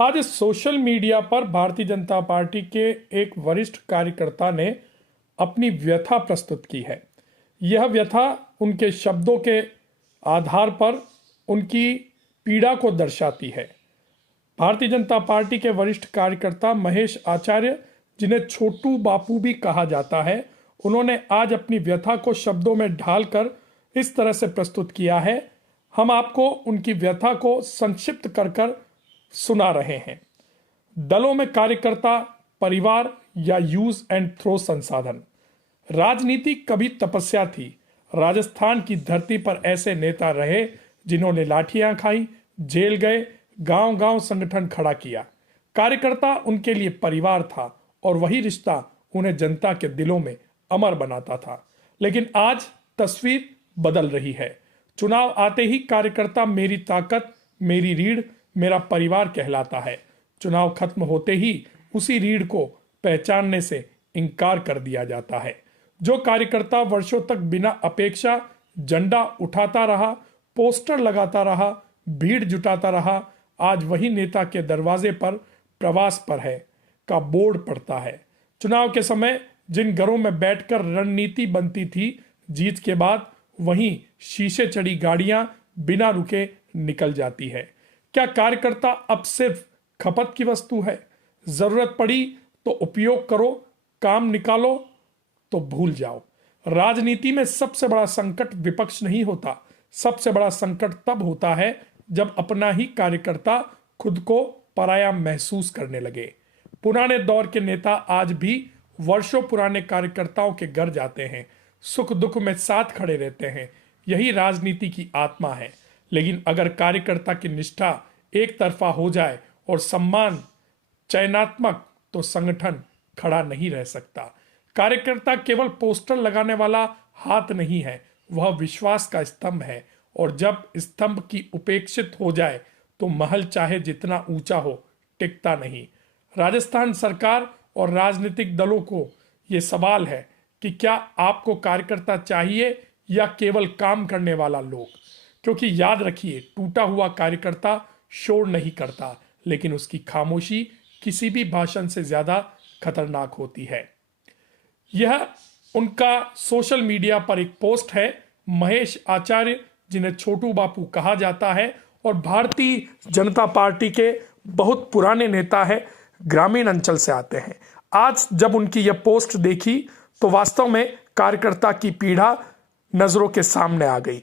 आज social media पर Bharatiya Janata party के एक वरिष्ठ कार्यकर्ता ने अपनी व्यथा प्रस्तुत की है। यह व्यथा उनके शब्दों के आधार पर उनकी पीड़ा को दर्शाती है। भारतीय जनता पार्टी के वरिष्ठ कार्यकर्ता महेश आचार्य, जिन्हें छोटू बापू भी कहा जाता है, उन्होंने आज अपनी व्यथा को शब्दों में ढालकर इस तरह से प्रस्तुत किया है। हम आपको उनकी व्यथा को संक्षिप्त कर सुना रहे हैं। दलों में कार्यकर्ता, परिवार या यूज एंड थ्रो संसाधन। राजनीति कभी तपस्या थी। राजस्थान की धरती पर ऐसे नेता रहे जिन्होंने लाठियां खाई, जेल गए, गांव-गांव संगठन खड़ा किया। कार्यकर्ता उनके लिए परिवार था और वही रिश्ता उन्हें जनता के दिलों में अमर बनाता था। लेकिन आज तस्वीर बदल रही है। चुनाव आते ही कार्यकर्ता मेरी ताकत, मेरी रीढ़, मेरा परिवार कहलाता है। चुनाव खत्म होते ही उसी रीढ़ को पहचानने से इनकार कर दिया जाता है। जो कार्यकर्ता वर्षों तक बिना अपेक्षा झंडा उठाता रहा, पोस्टर लगाता रहा, भीड़ जुटाता रहा, आज वही नेता के दरवाजे पर प्रवास पर है का बोर्ड पड़ता है। चुनाव के समय जिन घरों में बैठकर रणनीति बनती थी, जीत के बाद वहीं शीशे चढ़ी गाड़ियां बिना रुके निकल जाती है। क्या कार्यकर्ता अब सिर्फ खपत की वस्तु है? जरूरत पड़ी तो उपयोग करो, काम निकालो तो भूल जाओ। राजनीति में सबसे बड़ा संकट विपक्ष नहीं होता। सबसे बड़ा संकट तब होता है जब अपना ही कार्यकर्ता खुद को पराया महसूस करने लगे। पुराने दौर के नेता आज भी वर्षों पुराने कार्यकर्ताओं के घर जाते हैं, सुख दुख में साथ खड़े रहते हैं। यही राजनीति की आत्मा है। लेकिन अगर कार्यकर्ता की निष्ठा एक तरफा हो जाए और सम्मान चयनात्मक, तो संगठन खड़ा नहीं रह सकता। कार्यकर्ता केवल पोस्टर लगाने वाला हाथ नहीं है, वह विश्वास का स्तंभ है। और जब स्तंभ की उपेक्षित हो जाए तो महल चाहे जितना ऊंचा हो, टिकता नहीं। राजस्थान सरकार और राजनीतिक दलों को यह सवाल है कि क्या आपको कार्यकर्ता चाहिए या केवल काम करने वाला लोग? क्योंकि याद रखिए, टूटा हुआ कार्यकर्ता शोर नहीं करता, लेकिन उसकी खामोशी किसी भी भाषण से ज्यादा खतरनाक होती है। यह उनका सोशल मीडिया पर एक पोस्ट है। महेश आचार्य, जिन्हें छोटू बापू कहा जाता है और भारतीय जनता पार्टी के बहुत पुराने नेता है, ग्रामीण अंचल से आते हैं। आज जब उनकी यह पोस्ट देखी तो वास्तव में कार्यकर्ता की पीड़ा नजरों के सामने आ गई।